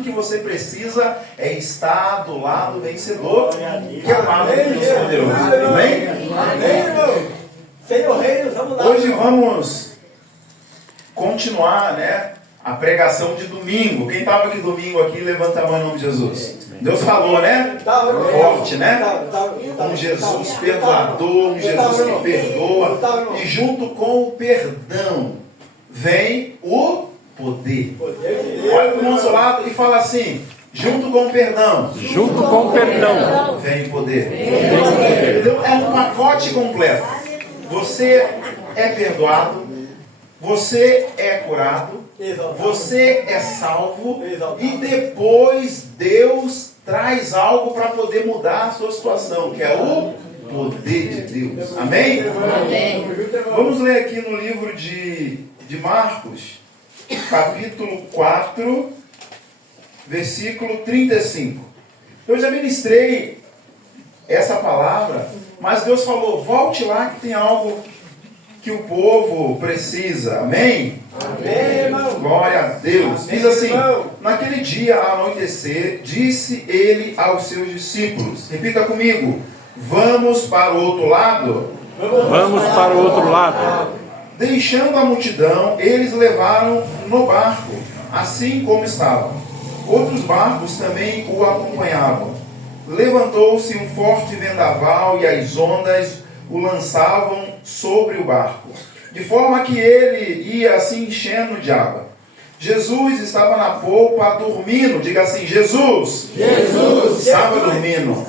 tudo que você precisa é estar do lado vencedor, que é o lado do Deus poderoso. Amém? Amém, irmão. Senhor Reino, vamos lá. Hoje vamos continuar, né, a pregação de domingo. Quem estava aqui domingo aqui, levanta a mão em nome de Jesus. Deus falou, né? Forte, né? Um Jesus perdoador, um Jesus que perdoa. E junto com o perdão vem o poder. Olha para o nosso lado e fala assim: junto com o perdão. Junto com o perdão vem o poder. Então é um pacote completo. Você é perdoado, você é curado, você é salvo, e depois Deus traz algo para poder mudar a sua situação, que é o poder de Deus. Amém? Amém. Vamos ler aqui no livro de Marcos, capítulo 4, versículo 35. Eu já ministrei essa palavra, mas Deus falou: volte lá que tem algo que o povo precisa. Amém? Amém, irmão. Glória a Deus. Amém, Diz assim: irmão. naquele dia, ao anoitecer, disse ele aos seus discípulos, repita comigo: vamos para o outro lado? Vamos para o outro lado. Deixando a multidão, eles levaram no barco, assim como estavam. Outros barcos também o acompanhavam. Levantou-se um forte vendaval e as ondas o lançavam sobre o barco, de forma que ele ia se enchendo de água. Jesus estava na polpa dormindo. Diga assim: Jesus estava dormindo.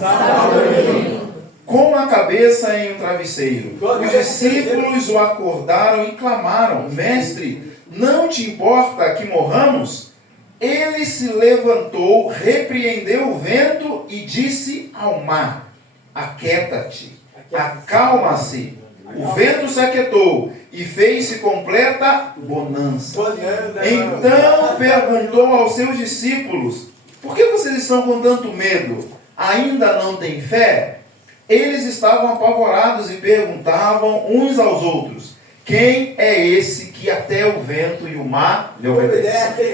Com a cabeça em um travesseiro. Os discípulos o acordaram e clamaram: Mestre, não te importa que morramos? Ele se levantou, repreendeu o vento e disse ao mar: aquieta-te, acalma-se. O vento se aquietou e fez-se completa bonança. Então perguntou aos seus discípulos: por que vocês estão com tanto medo? Ainda não têm fé? Eles estavam apavorados e perguntavam uns aos outros: quem é esse que até o vento e o mar lhe obedecem?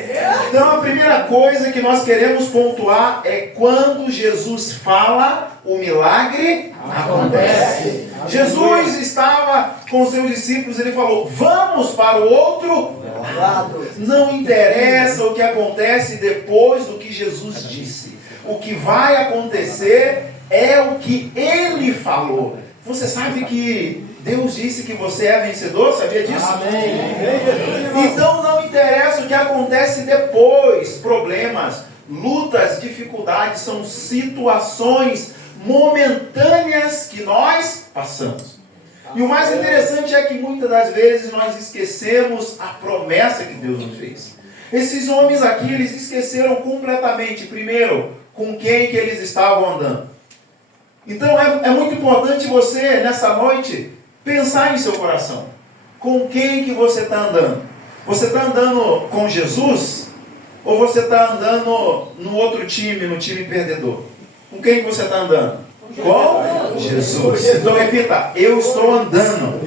Então a primeira coisa que nós queremos pontuar é: quando Jesus fala, o milagre acontece. Jesus estava com seus discípulos, ele falou: vamos para o outro lado. Não interessa o que acontece depois do que Jesus disse. O que vai acontecer é o que ele falou. Você sabe que Deus disse que você é vencedor? Sabia disso? Amém. Então não interessa o que acontece depois. Problemas, lutas, dificuldades são situações momentâneas que nós passamos. E o mais interessante é que muitas das vezes nós esquecemos a promessa que Deus nos fez. Esses homens aqui, eles esqueceram completamente, primeiro, com quem que eles estavam andando. Então é muito importante você, nessa noite, pensar em seu coração. Com quem que você está andando? Você está andando com Jesus? Ou você está andando no outro time, no time perdedor? Com quem que você está andando? Com Jesus. Então repita: eu estou andando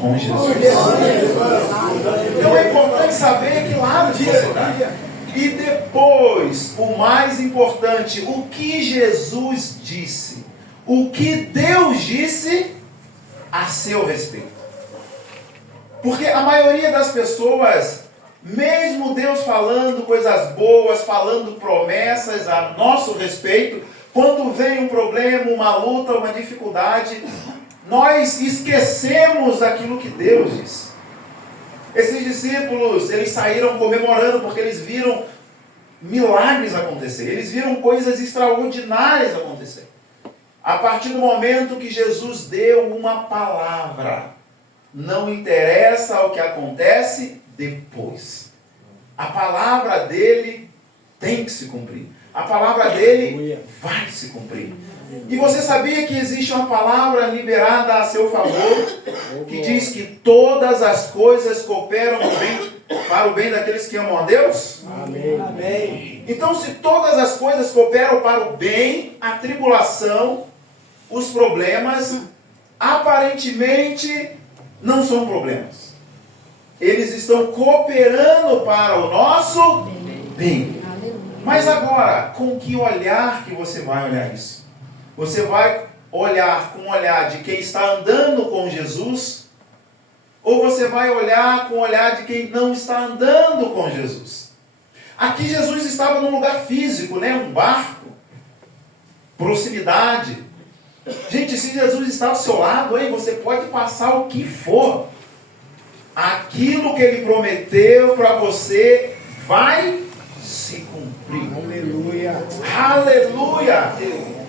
com Jesus. Então é importante saber que lado você está. E depois, o mais importante, o que Jesus disse, o que Deus disse a seu respeito. Porque a maioria das pessoas, mesmo Deus falando coisas boas, falando promessas a nosso respeito, quando vem um problema, uma luta, uma dificuldade, nós esquecemos daquilo que Deus disse. Esses discípulos, eles saíram comemorando porque eles viram milagres acontecer. Eles viram coisas extraordinárias acontecer. A partir do momento que Jesus deu uma palavra, não interessa o que acontece depois. A palavra dele tem que se cumprir. A palavra dele vai se cumprir. E você sabia que existe uma palavra liberada a seu favor, que diz que todas as coisas cooperam para o bem daqueles que amam a Deus? Amém. Então, se todas as coisas cooperam para o bem, a tribulação, os problemas, aparentemente não são problemas. Eles estão cooperando para o nosso bem. Bem, mas agora, com que olhar que você vai olhar isso? Você vai olhar com o olhar de quem está andando com Jesus? Ou você vai olhar com o olhar de quem não está andando com Jesus? Aqui Jesus estava num lugar físico, né? Um barco, proximidade. Gente, se Jesus está ao seu lado, hein, você pode passar o que for. Aquilo que Ele prometeu para você vai se cumprir. Aleluia. Aleluia!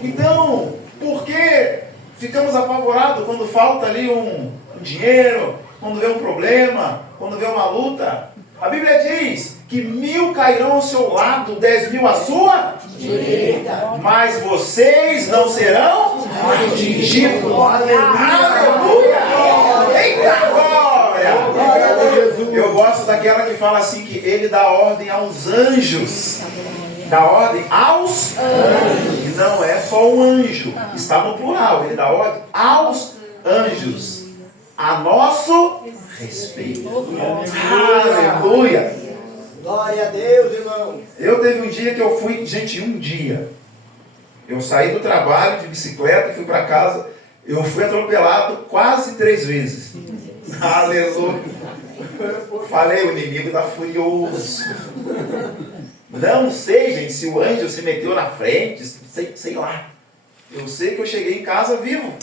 Então, por que ficamos apavorados quando falta ali um dinheiro, quando vê um problema, quando vê uma luta? A Bíblia diz que 1000 cairão ao seu lado, 10.000 à sua direita, mas vocês não serão atingidos. Aleluia! Eita glória! Eu gosto daquela que fala assim, que Ele dá ordem aos anjos. Dá ordem aos anjos. E não é só um anjo, está no plural. Ele dá ordem aos anjos a nosso respeito. Aleluia! Glória a Deus, irmão. Eu teve um dia que eu fui, gente, um dia. Eu saí do trabalho de bicicleta e fui para casa. Eu fui atropelado quase 3 vezes. Aleluia! Falei, o inimigo está furioso. Não sei, gente, se o anjo se meteu na frente, sei lá. Eu sei que eu cheguei em casa vivo.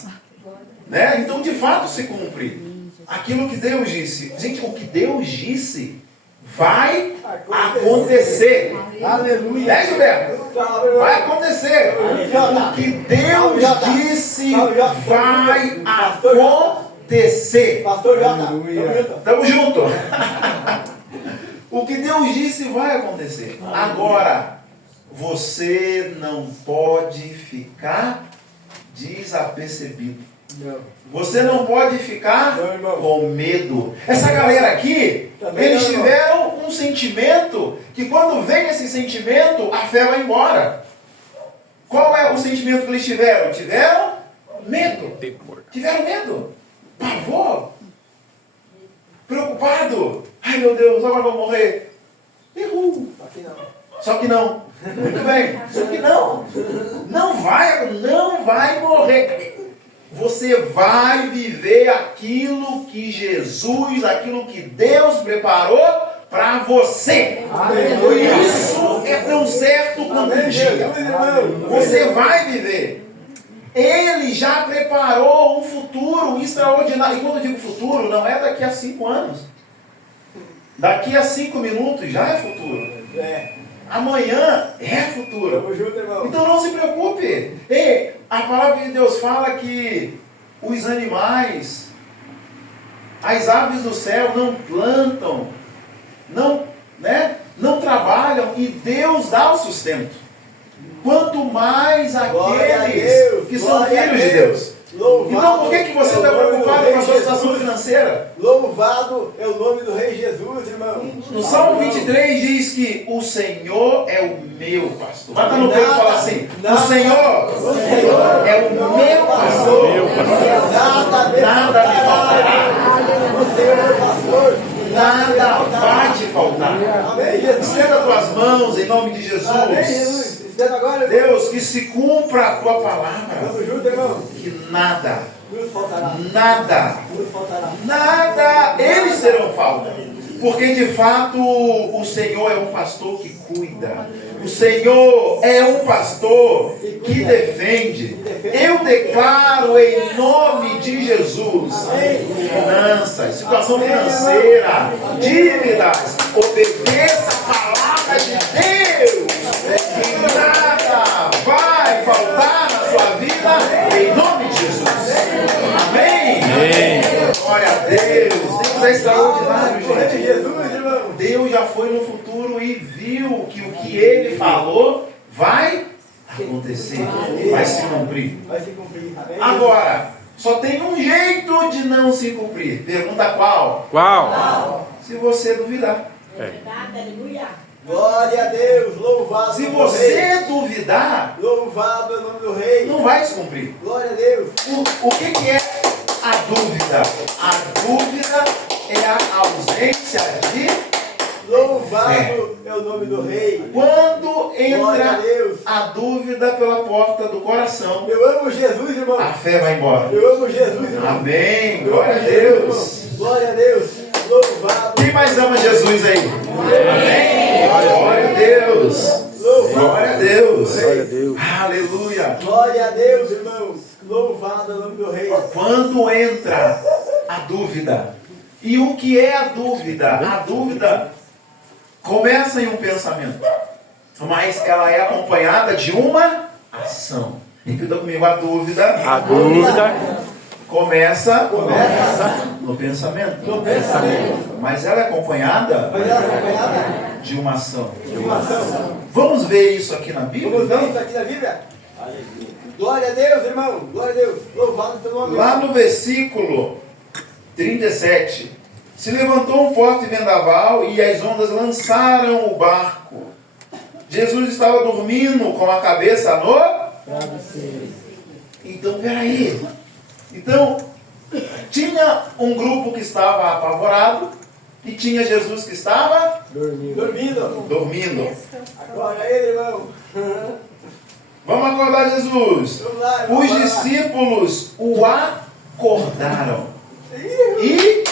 Né? Então, de fato, se cumpre aquilo que Deus disse. Gente, o que Deus disse vai acontecer. Aleluia. Né, Gilberto? Vai acontecer. O que Deus disse vai acontecer. Pastor Jota. Aleluia. Tamo junto. O que Deus disse vai acontecer. Agora, você não pode ficar desapercebido. Você não pode ficar com medo. Essa galera aqui, eles tiveram um sentimento que quando vem esse sentimento, a fé vai embora. Qual é o sentimento que eles tiveram? Tiveram medo. Tiveram medo. Pavor. Preocupado. Ai meu Deus, agora eu vou morrer. Errou. Só que não. Muito bem. Só que não. Não vai morrer. Você vai viver aquilo que Jesus, aquilo que Deus preparou para você. Aleluia. Isso é tão certo quanto um dia. Você vai viver. Ele já preparou um futuro extraordinário. E quando eu digo futuro, não é daqui a 5 anos. Daqui a 5 minutos já é futuro. Amanhã é futuro. Então não se preocupe. E a palavra de Deus fala que os animais, as aves do céu não plantam, não trabalham e Deus dá o sustento. Quanto mais aqueles que são filhos de Deus. Então por que você está preocupado com a sua situação financeira? Louvado é o nome do Rei Jesus, irmão. No Salmo 23 diz que o Senhor é o meu pastor. Vai estar no peito e fala assim: o Senhor é o meu pastor. Nada me faltará. O Senhor é o pastor. Nada vai te faltar. Amém, Jesus. Estenda as tuas mãos em nome de Jesus. Amém, Jesus. Estenda agora, irmão. Deus, que se cumpra a tua palavra. Vamos junto, irmão. Que nada, Nos faltará. nada, Nos faltará. nada eles terão falta. Porque de fato o Senhor é um pastor que cuida. O Senhor é um pastor que defende. Eu declaro em nome de Jesus, finanças, situação financeira, dívidas, obedeça a palavra de Deus. Que nada vai faltar na sua vida em nome de Jesus. Amém? Amém. Glória a Deus. Deus é extraordinário, gente. Jesus, irmão. Deus já foi no futuro e viu que o que Ele falou vai acontecer, vai se cumprir. Vai se cumprir. Amém. Agora, só tem um jeito de não se cumprir. Pergunta qual? Qual? Se você duvidar. Glória a Deus. Louvado Se é o nome do Rei. você duvidar, Louvado é o nome do Rei. não vai se cumprir. Glória a Deus. O que é a dúvida? A dúvida é a ausência de Louvado é o nome do Rei. Quando Glória entra a Deus. a dúvida pela porta do coração, Eu amo Jesus, irmão. a fé vai embora. Eu amo Jesus, irmão. Amém. Glória a Deus. Glória a Deus. Louvado. Quem mais ama Jesus aí? Amém. Glória a Deus. Glória a Deus. Glória a Deus. Aleluia. Glória a Deus, irmãos. Louvado é o nome do Rei. Quando entra a dúvida. E o que é a dúvida? A dúvida começa em um pensamento, mas ela é acompanhada de uma ação. Repita comigo, a dúvida começa no pensamento. Mas ela é acompanhada de uma ação. Vamos ver isso aqui na Bíblia? Vamos ver isso aqui na Bíblia? Glória a Deus, irmão. Glória a Deus. Louvado pelo nome. Lá no versículo 37, se levantou um forte vendaval e as ondas lançaram o barco. Jesus estava dormindo com a cabeça no travesseiro. Então, peraí. Então, tinha um grupo que estava apavorado e tinha Jesus que estava dormindo. Acorda ele, irmão. Vamos acordar Jesus. Vamos lá, Os discípulos o acordaram e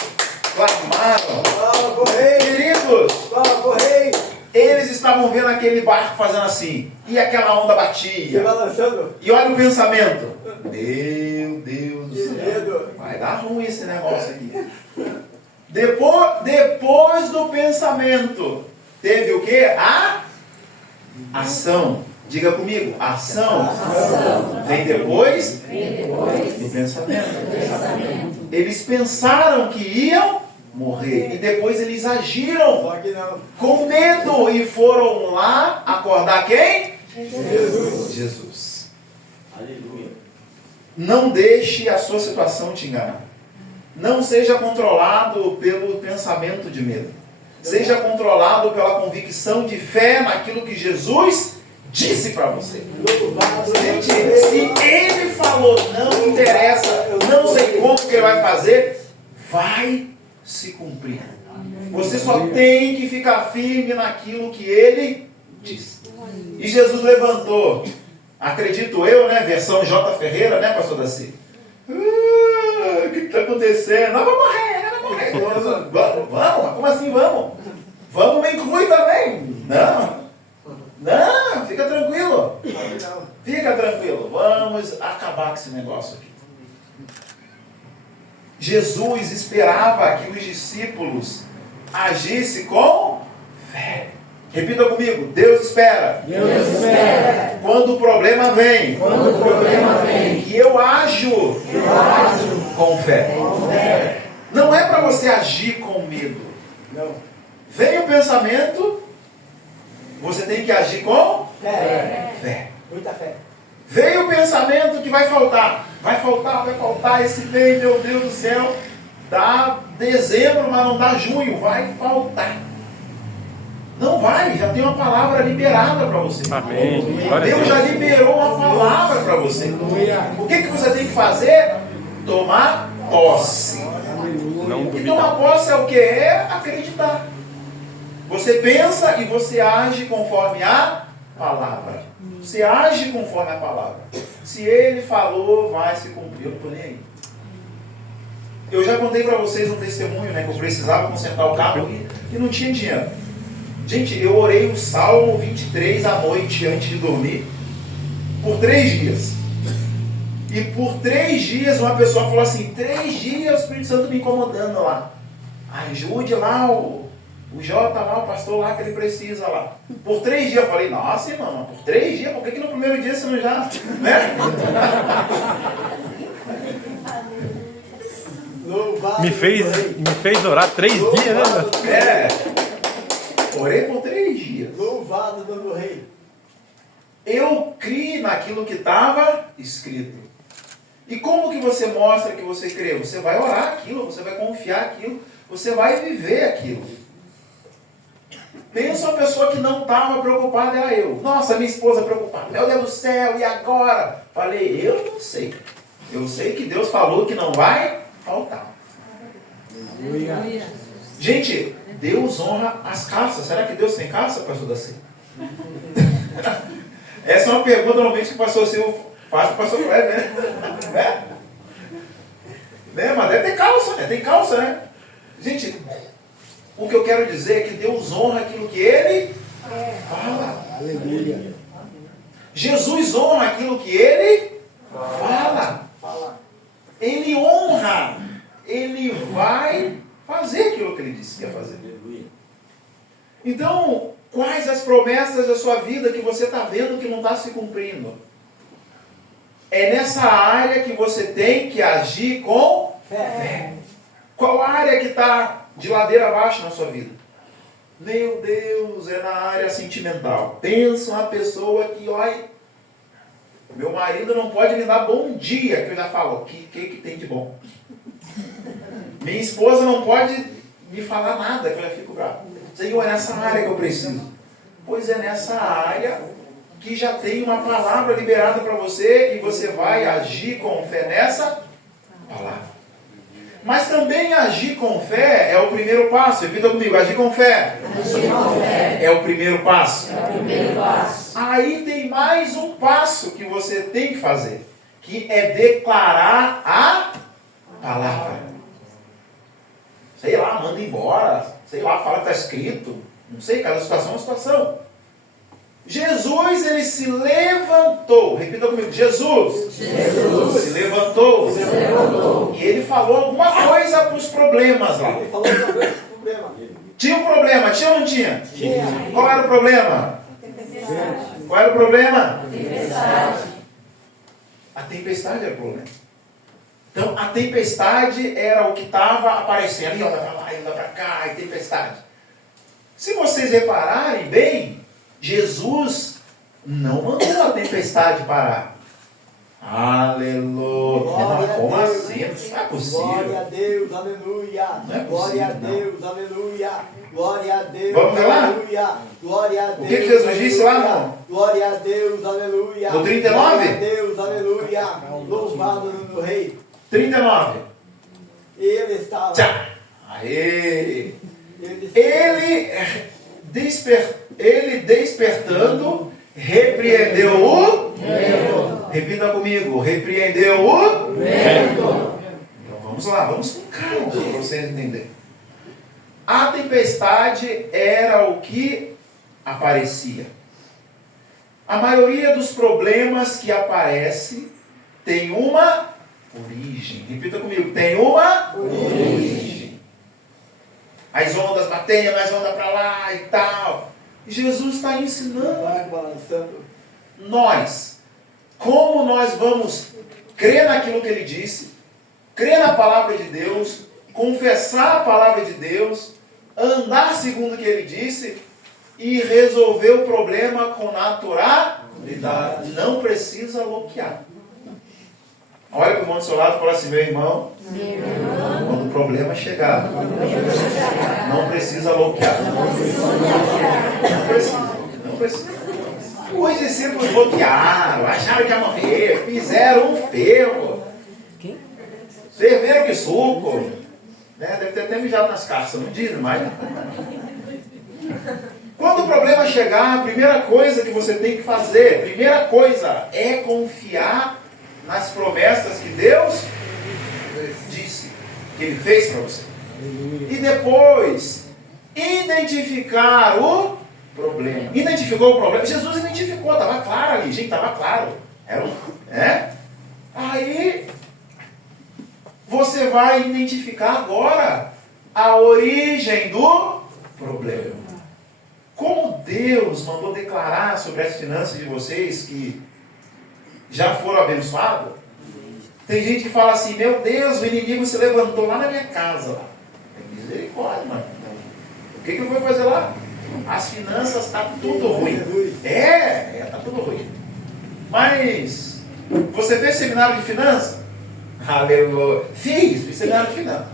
clamaram. Fala, correio. Queridos, Fala, correio. eles estavam vendo aquele barco fazendo assim, e aquela onda Você batia. balançando. E olha o pensamento. Meu Deus do Que céu. medo. Vai dar ruim esse negócio aqui. Depois do pensamento, teve o que? A ação. Diga comigo, ação. Vem depois do pensamento. Eles pensaram que iam morrer. E depois eles agiram Só que não. com medo e foram lá acordar quem? Jesus. Aleluia. Não deixe a sua situação te enganar. Não seja controlado pelo pensamento de medo. Seja controlado pela convicção de fé naquilo que Jesus disse para você. Louvado. Gente, se ele falou, não interessa, não sei como que ele vai fazer, vai se cumprir. Você só tem que ficar firme naquilo que ele disse. E Jesus levantou, acredito eu, né? Versão J. Ferreira, né, pastor Daci? O que está acontecendo? Nós vamos morrer, Vamos, como assim vamos? Vamos, me inclui também. Não, fica tranquilo. Fica tranquilo, vamos acabar com esse negócio aqui. Jesus esperava que os discípulos agissem com fé. Repita comigo, Deus espera. Quando o problema vem, que eu ajo com fé. Não é para você agir com medo. Não. Vem o pensamento, você tem que agir com fé. Muita fé. Veio o pensamento que vai faltar. Vai faltar esse mês, meu Deus do céu. Dá dezembro, mas não dá junho. Vai faltar. Não vai, já tem uma palavra liberada para você. Amém. Glória a Deus Deus. já liberou uma palavra para você. O que você tem que fazer? Tomar posse. Não E duvidar. tomar posse é o que? É acreditar. Você pensa e você age conforme a palavra. Você age conforme a palavra. Se ele falou, vai se cumprir. Eu não estou nem aí. Eu já contei para vocês um testemunho, né? Que eu precisava consertar o carro e não tinha dinheiro. Gente, eu orei o Salmo 23 à noite antes de dormir. Por 3 dias. E por 3 dias uma pessoa falou assim, 3 dias o Espírito Santo me incomodando lá. Ajude lá o Jota lá, o pastor lá que ele precisa lá. Por 3 dias eu falei, nossa irmão, por 3 dias, por que no primeiro dia você não já... Né? Louvado. Me fez orar 3 dias, né? É. Orei por 3 dias. Louvado do Rei. Eu criei naquilo que estava escrito. E como que você mostra que você crê? Você vai orar aquilo, você vai confiar aquilo, você vai viver aquilo. Pensa uma pessoa que não estava preocupada, era eu. Nossa, minha esposa preocupada. Meu Deus do céu, e agora? Falei, eu não sei. Eu sei que Deus falou que não vai faltar. Gente, Deus honra as caças. Será que Deus tem caça, pastor Daci? Essa é uma pergunta normalmente que o pastor Silvio faz para o pastor Kleber, né? Mas deve ter calça, né? Tem calça, né? Gente, o que eu quero dizer é que Deus honra aquilo que Ele fala. Aleluia. Jesus honra aquilo que Ele fala. Ele honra. Ele vai fazer aquilo que Ele disse que ia fazer. Então, quais as promessas da sua vida que você está vendo que não está se cumprindo? É nessa área que você tem que agir com fé. Qual área que está de ladeira abaixo na sua vida? Meu Deus, é na área sentimental. Pensa uma pessoa que, olha, meu marido não pode me dar bom dia, que eu já falo, o que tem de bom? Minha esposa não pode me falar nada, que eu já fico bravo. Senhor, é nessa área que eu preciso. Pois é nessa área que já tem uma palavra liberada para você e você vai agir com fé nessa palavra. Mas também agir com fé é o primeiro passo. Repita comigo, agir com fé. Agir com fé É o primeiro passo. é o primeiro passo. Aí tem mais um passo que você tem que fazer, que é declarar a palavra. Sei lá, manda embora, sei lá, fala que está escrito, não sei, cada situação é uma situação. Jesus, ele se levantou, repita comigo, Jesus se levantou, e ele falou alguma coisa para os problemas lá. Ele falou sobre esse problema. Tinha um problema, tinha ou não tinha? Tinha. Qual era o problema? Qual era o problema? Tempestade. A tempestade era o problema. Então, a tempestade era o que estava aparecendo. E anda para lá, e anda para cá, e tempestade. Se vocês repararem bem, Jesus não mandou a tempestade parar. Aleluia. Como assim? Não é possível. Glória a Deus, aleluia. Não é possível, Glória a não. Deus, aleluia. Glória a Deus, Vamos ver lá? aleluia. Glória a Deus. O que Jesus disse lá, irmão? Glória a Deus, aleluia. No 39? Glória a Deus, aleluia. Louvado no Rei. 39. Ele estava. Tchá. Aê. Ele Ele despertando, repreendeu o... Repita comigo. Repreendeu o... Então vamos lá, vamos com calma para vocês entenderem. A tempestade era o que aparecia. A maioria dos problemas que aparecem tem uma origem. Repita comigo, tem uma origem. As ondas batendo, mais onda para lá e tal. E Jesus está ensinando vai balançando. nós, como nós vamos crer naquilo que Ele disse, crer na palavra de Deus, confessar a palavra de Deus, andar segundo o que Ele disse e resolver o problema com naturalidade. Não precisa bloquear. Olha para o irmão do seu lado e fala assim, meu irmão, quando o problema chegar, não precisa bloquear. Não precisa. Os discípulos bloquearam, acharam que ia morrer, fizeram um fervo. Ferveram que suco. Né? Deve ter até mijado nas caixas, não diz, mas... Quando o problema chegar, a primeira coisa que você tem que fazer, primeira coisa, é confiar nas promessas que Deus disse, que Ele fez para você. E depois, identificar o problema. Identificou o problema? Jesus identificou, estava claro ali, gente, estava claro. Aí, você vai identificar agora a origem do problema. Como Deus mandou declarar sobre as finanças de vocês que já foram abençoados, tem gente que fala assim, meu Deus, o inimigo se levantou lá na minha casa. Lá. Misericórdia, mano. O que eu vou fazer lá? As finanças estão tudo ruim. Está tudo ruim. Mas, você fez seminário de finanças? Aleluia. Fiz seminário de finanças.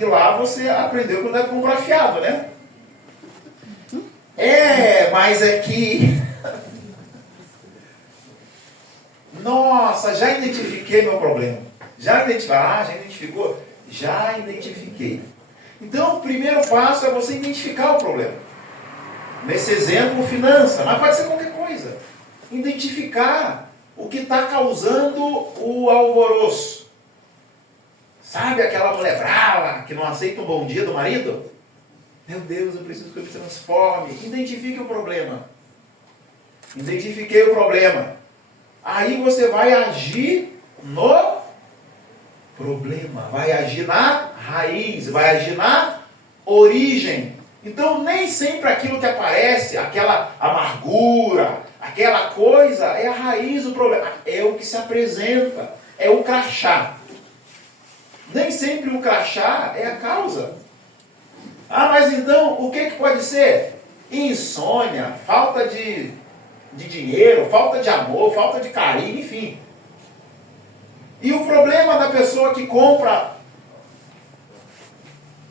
E lá você aprendeu que não deve comprar fiado, né? Mas é que... Nossa, já identifiquei meu problema. Já identificou? Já identifiquei. Então, o primeiro passo é você identificar o problema. Nesse exemplo, finança, mas pode ser qualquer coisa. Identificar o que está causando o alvoroço. Sabe aquela mulher brava que não aceita um bom dia do marido? Meu Deus, eu preciso que eu me transforme. Identifique o problema. Identifiquei o problema. Aí você vai agir no problema. Vai agir na raiz. Vai agir na origem. Então, nem sempre aquilo que aparece, aquela amargura, aquela coisa, é a raiz do problema. É o que se apresenta. É o crachá. Nem sempre o crachá é a causa. Ah, mas então, o que pode ser? Insônia, falta de dinheiro, falta de amor, falta de carinho, enfim. E o problema da pessoa que compra,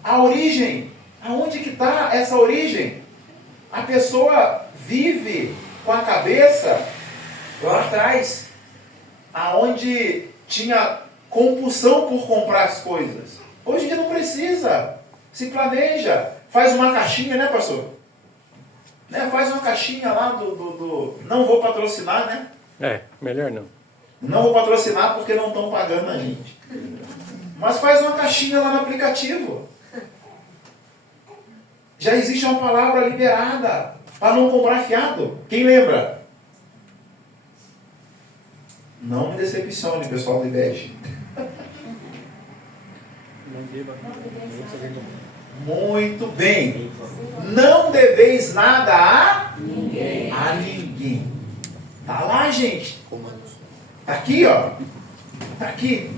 a origem, aonde que está essa origem? A pessoa vive com a cabeça lá atrás, aonde tinha compulsão por comprar as coisas. Hoje em dia não precisa. Se planeja. Faz uma caixinha, né, pastor? Né? Faz uma caixinha lá do... Não vou patrocinar, né? Melhor não. Não vou patrocinar porque não estão pagando a gente. Mas faz uma caixinha lá no aplicativo. Já existe uma palavra liberada para não comprar fiado. Quem lembra? Não me decepcione, pessoal do IBEG. Muito bem. Não deveis nada a ninguém. Tá lá, gente. Tá aqui, ó. Tá aqui.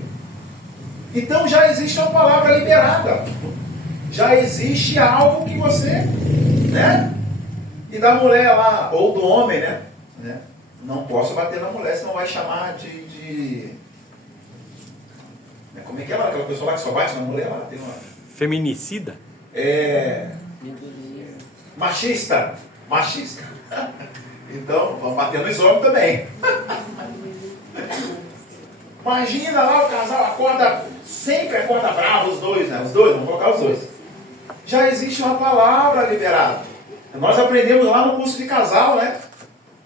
Então já existe uma palavra liberada. Já existe algo que você, né? E da mulher lá, ou do homem, né? Não posso bater na mulher, senão vai chamar de... Como é que é lá? Aquela pessoa lá que só bate na mulher lá? Tem uma... Feminicida? Machista. Então, vamos bater nos homens também. Imagina lá o casal acorda, sempre acorda bravo os dois, né? Os dois, vamos colocar os dois. Já existe uma palavra liberada. Nós aprendemos lá no curso de casal, né?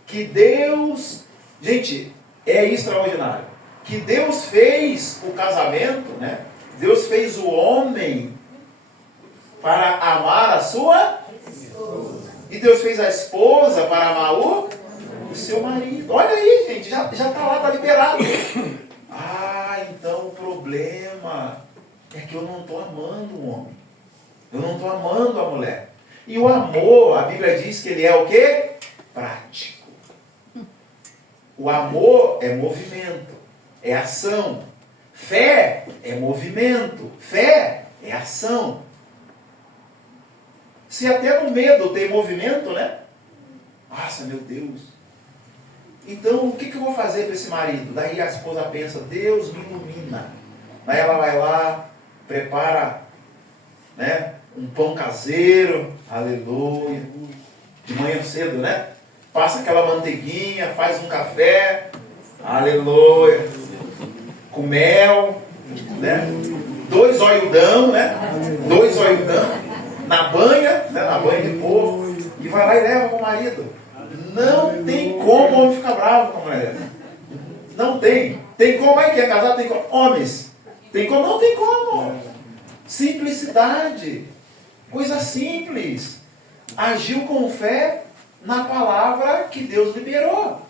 Que Deus, gente, é extraordinário. Que Deus fez o casamento, né? Deus fez o homem para amar a sua esposa. E Deus fez a esposa para amar o seu marido. Olha aí, gente, já está lá, está liberado. Então o problema é que eu não estou amando o homem. Eu não estou amando a mulher. E o amor, a Bíblia diz que ele é o quê? Prático. O amor é movimento, é ação. Fé é movimento, fé é ação. Se até no medo tem movimento, né? Nossa, meu Deus. Então, o que eu vou fazer para esse marido? Daí a esposa pensa, Deus me ilumina. Daí ela vai lá, prepara, né, um pão caseiro, aleluia. De manhã cedo, né? Passa aquela manteiguinha, faz um café, aleluia. Com mel, né? 2 olhudão, né? 2 olhudão. Na banha, né? Na banha de porco. E vai lá e leva para o marido. Não tem como o homem ficar bravo com a mulher. Não tem. Tem como aí, quer casar? Tem como. Homens. Tem como? Não tem como. Simplicidade. Coisa simples. Agiu com fé na palavra que Deus liberou.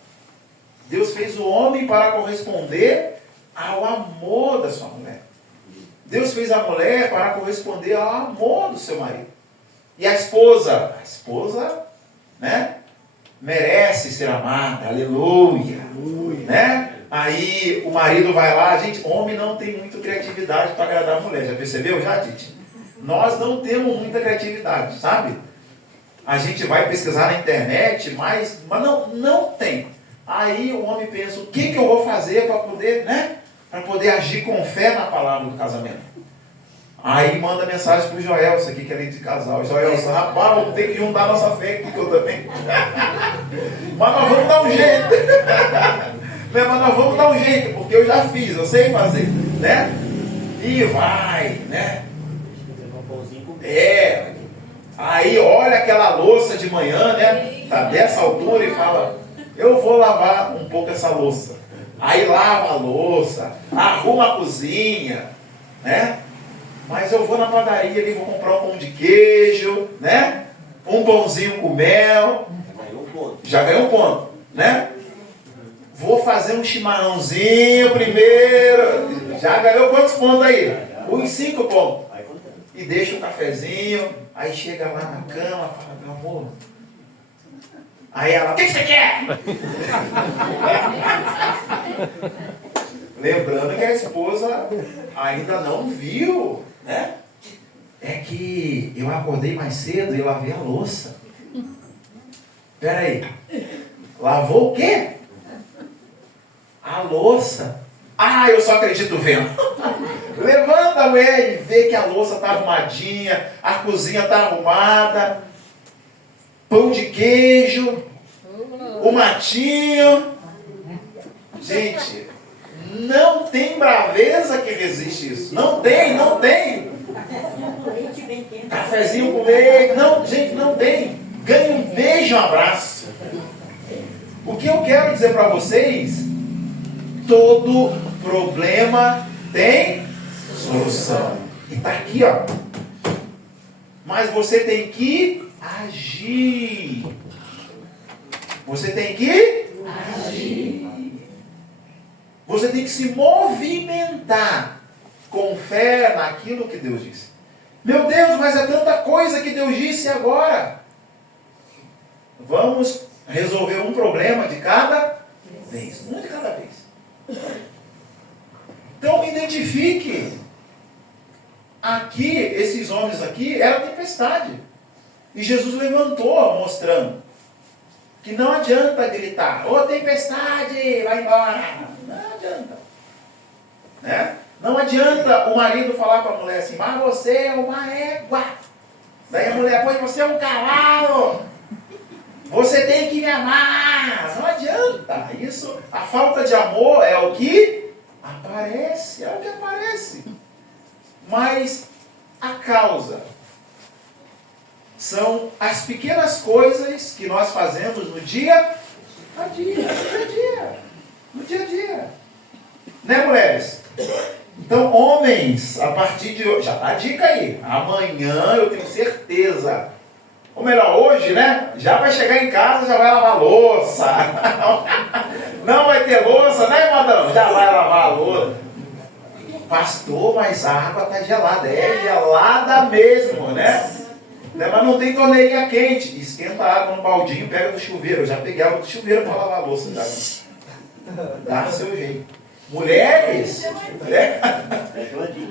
Deus fez o homem para corresponder ao amor da sua mulher. Deus fez a mulher para corresponder ao amor do seu marido. E a esposa, né, merece ser amada, aleluia, né? Aí o marido vai lá, gente, homem não tem muita criatividade para agradar a mulher, já percebeu já, gente? Nós não temos muita criatividade, sabe? A gente vai pesquisar na internet, mas não tem. Aí o homem pensa, o que eu vou fazer para poder, né? Para poder agir com fé na palavra do casamento. Aí manda mensagem pro Joelson aqui, que é líder de casal. Joelson, rapaz, vamos ter que juntar nossa fé aqui, que eu também. Mas nós vamos dar um jeito. Mas nós vamos dar um jeito, porque eu já fiz, eu sei fazer, né? E vai, né? Aí olha aquela louça de manhã, né? Tá dessa altura e fala, eu vou lavar um pouco essa louça. Aí lava a louça, arruma a cozinha, né? Mas eu vou na padaria ali, vou comprar um pão de queijo, né? Um pãozinho com mel. Já ganhou um ponto, né? Vou fazer um chimarrãozinho primeiro. Já ganhou quantos pontos aí? Uns 5 pontos. E deixa o cafezinho. Aí chega lá na cama, fala, meu amor. Aí ela, o que você quer? Lembrando que a esposa ainda não viu, né? É que eu acordei mais cedo e lavei a louça. Peraí. Lavou o quê? A louça. Ah, eu só acredito vendo. Levanta a mulher e vê que a louça está arrumadinha, a cozinha está arrumada, pão de queijo, o matinho. Gente, não tem braveza que resiste isso. Não tem, não tem. Cafezinho com leite. Não, gente, não tem. Ganha um beijo, um abraço. O que eu quero dizer para vocês, todo problema tem solução. E está aqui, ó. Mas você tem que agir. Você tem que agir. Você tem que se movimentar com fé naquilo que Deus disse. Meu Deus, mas é tanta coisa que Deus disse agora. Vamos resolver um problema de cada vez. Um de cada vez. Então identifique. Aqui, esses homens aqui, era tempestade. E Jesus levantou, mostrando que não adianta gritar, ô tempestade, vai embora. Não adianta. Né? Não adianta o marido falar para a mulher assim, mas você é uma égua. Daí a mulher, pois você é um cavalo. Você tem que me amar. Não adianta. Isso, a falta de amor é o que aparece. É o que aparece. Mas a causa são as pequenas coisas que nós fazemos no dia a dia. No dia a dia. Né, mulheres? Então, homens, a partir de hoje, já está a dica aí. Amanhã eu tenho certeza. Ou melhor, hoje, né? Já vai chegar em casa, já vai lavar louça. Não vai ter louça, né, irmão? Já vai lavar a louça. Pastor, mas a água está gelada. É gelada mesmo, né? Mas não tem torneirinha quente. Esquenta a água no baldinho, pega do chuveiro. Eu já peguei água do chuveiro para lavar a louça. Dá seu jeito. Mulheres, né?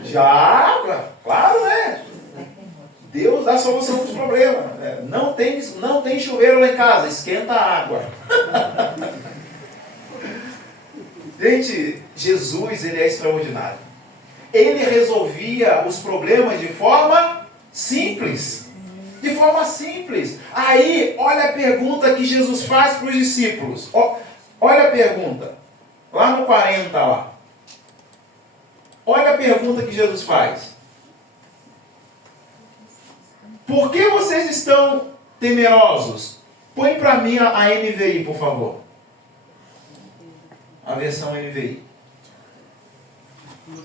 Já, claro, né? Deus dá a solução para os problemas. Não tem chuveiro lá em casa, esquenta a água. Gente, Jesus, ele é extraordinário. Ele resolvia os problemas de forma simples. De forma simples. Aí, olha a pergunta que Jesus faz para os discípulos. Olha a pergunta. Lá no 40, lá. Olha a pergunta que Jesus faz. Por que vocês estão temerosos? Põe para mim a NVI, por favor. A versão NVI. Não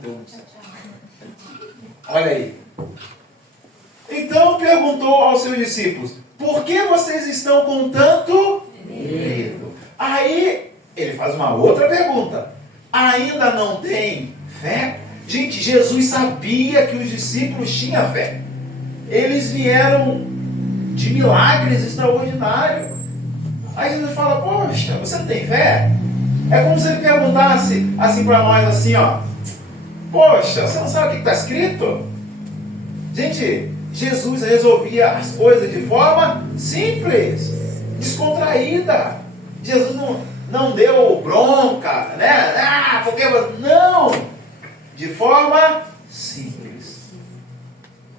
deu muito certo. Olha aí. Então perguntou aos seus discípulos, por que vocês estão com tanto medo? Aí ele faz uma outra pergunta. Ainda não tem fé? Gente, Jesus sabia que os discípulos tinham fé. Eles vieram de milagres extraordinários. Aí Jesus fala, poxa, você não tem fé? É como se ele perguntasse assim para nós, assim, ó. Poxa, você não sabe o que está escrito? Gente, Jesus resolvia as coisas de forma simples, descontraída. Jesus não deu bronca, né? Porque não! De forma simples.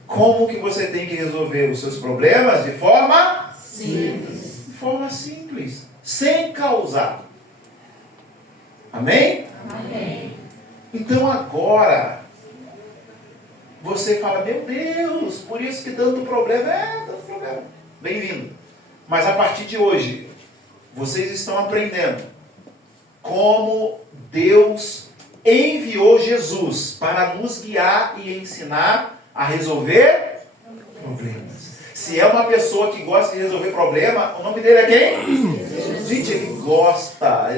Como que você tem que resolver os seus problemas? De forma simples. De forma simples. Sem causar. Amém? Amém. Então agora, você fala, meu Deus, por isso que tanto problema. Tanto problema. Bem-vindo. Mas a partir de hoje, vocês estão aprendendo como Deus enviou Jesus para nos guiar e ensinar a resolver problemas. Se é uma pessoa que gosta de resolver problema, o nome dele é quem? Gente, ele gosta.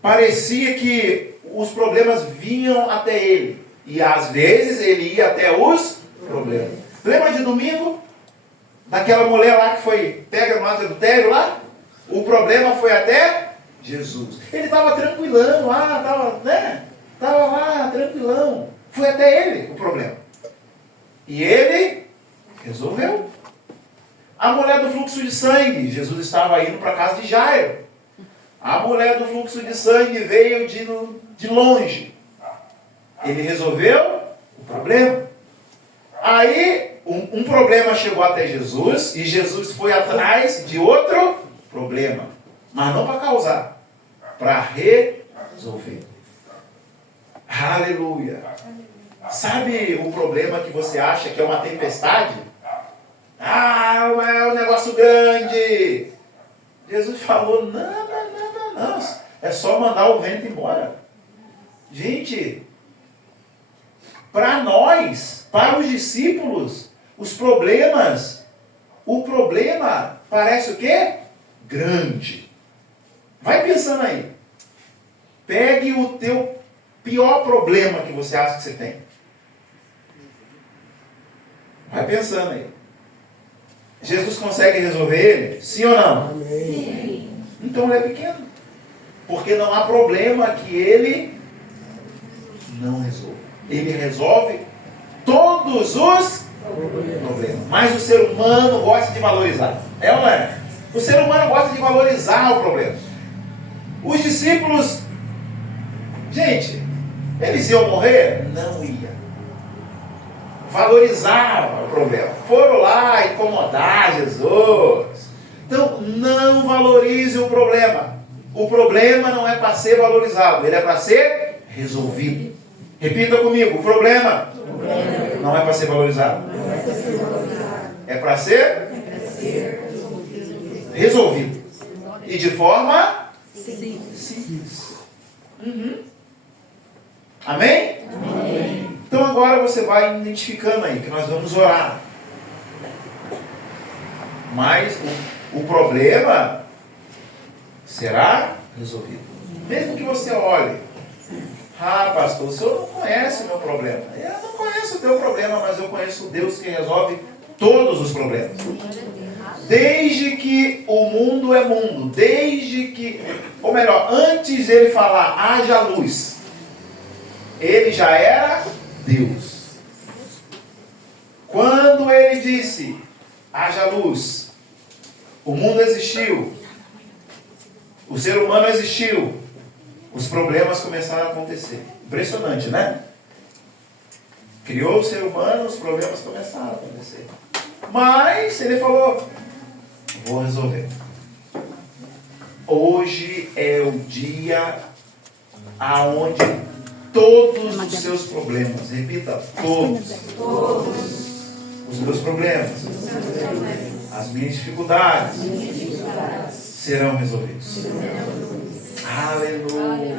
Parecia que os problemas vinham até ele. E às vezes ele ia até os problemas. Lembra de domingo? Daquela mulher lá que foi pega no adultério lá? O problema foi até Jesus. Ele estava tranquilão lá, estava lá tranquilão. Foi até ele o problema. E ele resolveu. A mulher do fluxo de sangue, Jesus estava indo para a casa de Jairo. A mulher do fluxo de sangue veio de longe. Ele resolveu o problema. Aí, um problema chegou até Jesus, e Jesus foi atrás de outro problema. Mas não para causar, para resolver. Aleluia. Sabe o problema que você acha que é uma tempestade? É um negócio grande. Jesus falou, não. É só mandar o vento embora. Gente, para nós, para os discípulos, o problema parece o quê? Grande. Vai pensando aí. Pegue o teu pior problema que você acha que você tem. Vai pensando aí. Jesus consegue resolver ele? Sim ou não? Sim. Então ele é pequeno. Porque não há problema que ele não resolva. Ele resolve todos os problemas. Mas o ser humano gosta de valorizar. É ou não é? O ser humano gosta de valorizar o problema. Os discípulos, gente, eles iam morrer? Não ia. Valorizavam o problema. Foram lá incomodar Jesus. Então, não valorize o problema. O problema não é para ser valorizado, ele é para ser resolvido. Repita comigo, o problema não é para ser valorizado. É para ser resolvido. E de forma simples. Amém? Amém. Então agora você vai identificando aí, que nós vamos orar. Mas o problema será resolvido. Mesmo que você olhe, pastor, o senhor não conhece o meu problema. Eu não conheço o teu problema, mas eu conheço o Deus que resolve todos os problemas. Desde que o mundo é mundo, ou melhor, antes ele falar, haja luz, ele já era Deus. Quando ele disse, haja luz, o mundo existiu, o ser humano existiu, os problemas começaram a acontecer. Impressionante, né? Criou o ser humano, os problemas começaram a acontecer. Mas ele falou, vou resolver. Hoje é o dia aonde todos os seus problemas, repita, todos os meus problemas, as minhas dificuldades serão resolvidos. Aleluia.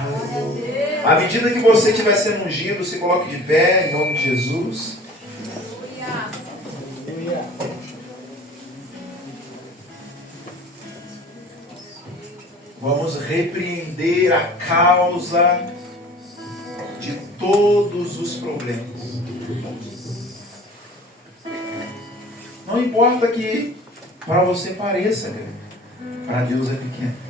Aleluia. À medida que você estiver sendo ungido, se coloque de pé, em nome de Jesus. Vamos repreender a causa de todos os problemas. Não importa que para você pareça grande, para Deus é pequeno.